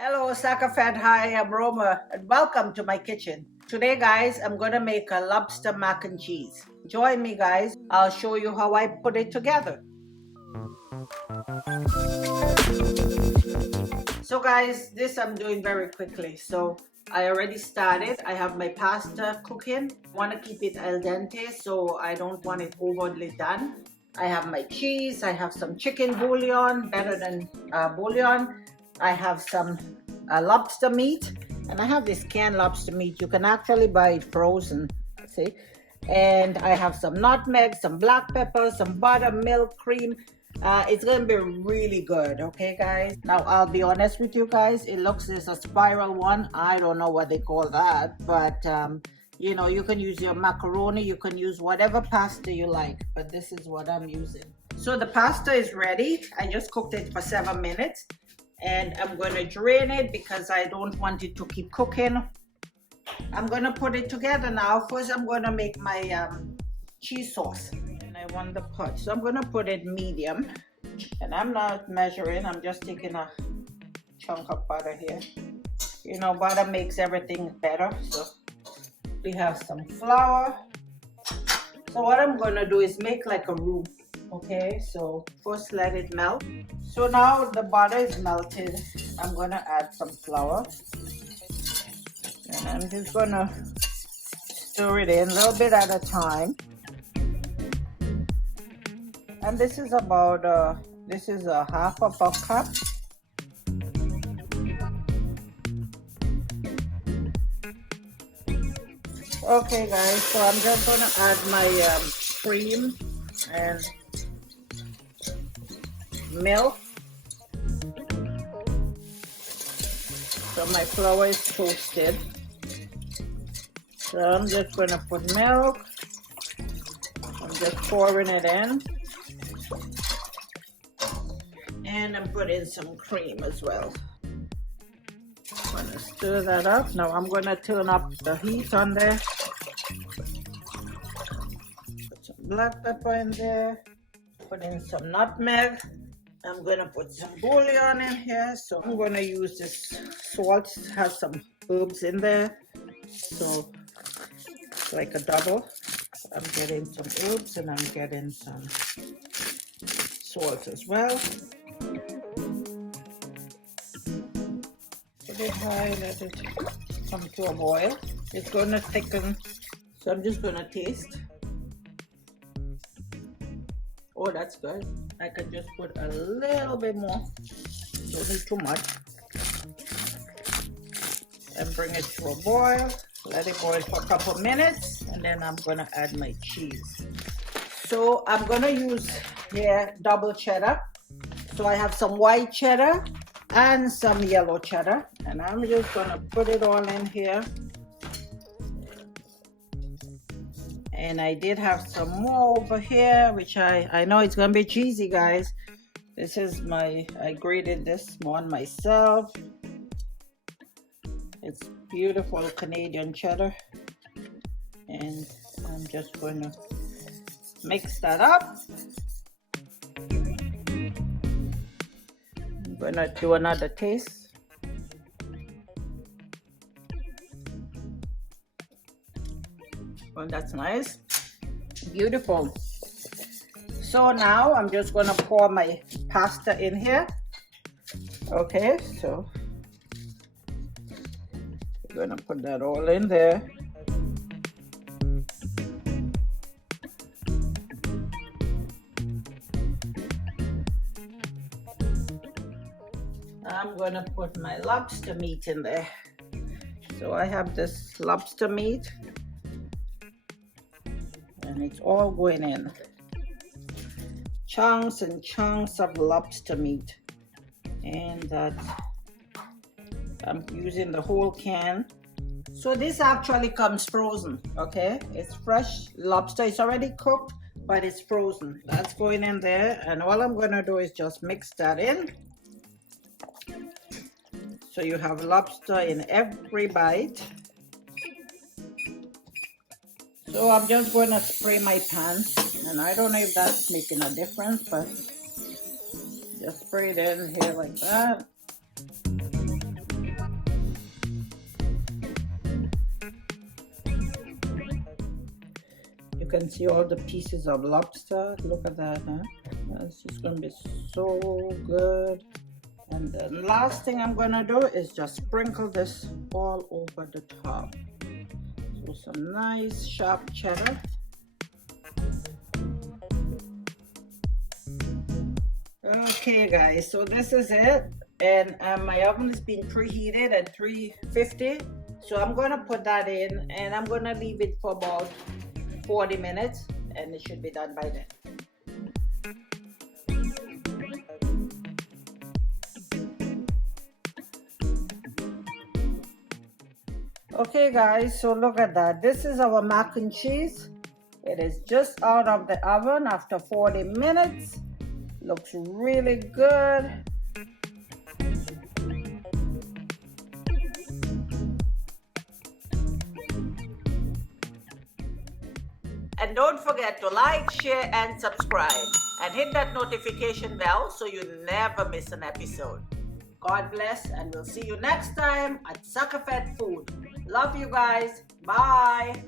Hello, SakaFed. Hi, I'm Roma, and welcome to my kitchen. Today, guys, I'm gonna make a lobster mac and cheese. Join me, guys. I'll show you how I put it together. So, guys, this I'm doing very quickly. So, I already started. I have my pasta cooking. I want to keep it al dente, so I don't want it overly done. I have my cheese. I have some chicken bouillon, better than bouillon. I have some lobster meat, and I have this canned lobster meat. You can actually buy it frozen, see? And I have some nutmeg, some black pepper, some butter, milk, cream. It's gonna be really good, okay, guys? Now, I'll be honest with you guys. It looks as a spiral one. I don't know what they call that, but you know, you can use your macaroni. You can use whatever pasta you like, but this is what I'm using. So the pasta is ready. I just cooked it for 7 minutes, and I'm gonna drain it because I don't want it to keep cooking. I'm gonna put it together now. First, I'm gonna make my cheese sauce. I want the pot, so I'm gonna put it medium, and I'm not measuring. I'm just taking a chunk of butter here. You know, butter makes everything better. So we have some flour. So what I'm gonna do is make like a roux. Okay, so first let it melt. So now the butter is melted. I'm gonna add some flour, and I'm just gonna stir it in a little bit at a time. And this is about this is a half of a cup. Okay, guys, so I'm just gonna add my cream and milk. So my flour is toasted. So I'm just gonna put milk. I'm just pouring it in. And I'm putting some cream as well. I'm gonna stir that up. Now I'm gonna turn up the heat on there. Put some black pepper in there. Put in some nutmeg. I'm gonna put some bouillon in here. So I'm gonna use this salt. It has some herbs in there. So like a double. I'm getting some herbs and I'm getting some salt as well. Put it high, let it come to a boil. It's gonna thicken, so I'm just gonna taste. Oh, that's good. I could just put a little bit more, don't need too much. And bring it to a boil. Let it boil for a couple minutes, and then I'm gonna add my cheese. So I'm gonna use here double cheddar. So I have some white cheddar and some yellow cheddar, and I'm just gonna put it all in here. And I did have some more over here, which I know it's gonna be cheesy, guys. This is I grated this one myself. It's beautiful Canadian cheddar, and I'm just gonna mix that up. I'm gonna do another taste. Oh, that's nice. Beautiful. So now I'm just gonna pour my pasta in here. Okay, so we're gonna put that all in there. I'm gonna put my lobster meat in there. So I have this lobster meat, and it's all going in. Chunks and chunks of lobster meat. And that I'm using the whole can. So this actually comes frozen, okay? It's fresh lobster. It's already cooked, but it's frozen. That's going in there, and all I'm gonna do is just mix that in. So you have lobster in every bite. So I'm just going to spray my pan, and I don't know if that's making a difference, but just spray it in here like that. can see all the pieces of lobster. Look at that, huh? This is gonna be so good. And then last thing I'm gonna do is just sprinkle this all over the top. So some nice sharp cheddar. Okay guys, so this is it, and my oven is being preheated at 350, so I'm gonna put that in and I'm gonna leave it for about 40 minutes and it should be done by then. Okay guys, so look at that. This is our mac and cheese. It is just out of the oven after 40 minutes. Looks really good. And don't forget to like, share, and subscribe. And hit that notification bell so you never miss an episode. God bless, and we'll see you next time at SakaFeteFood. Love you guys. Bye.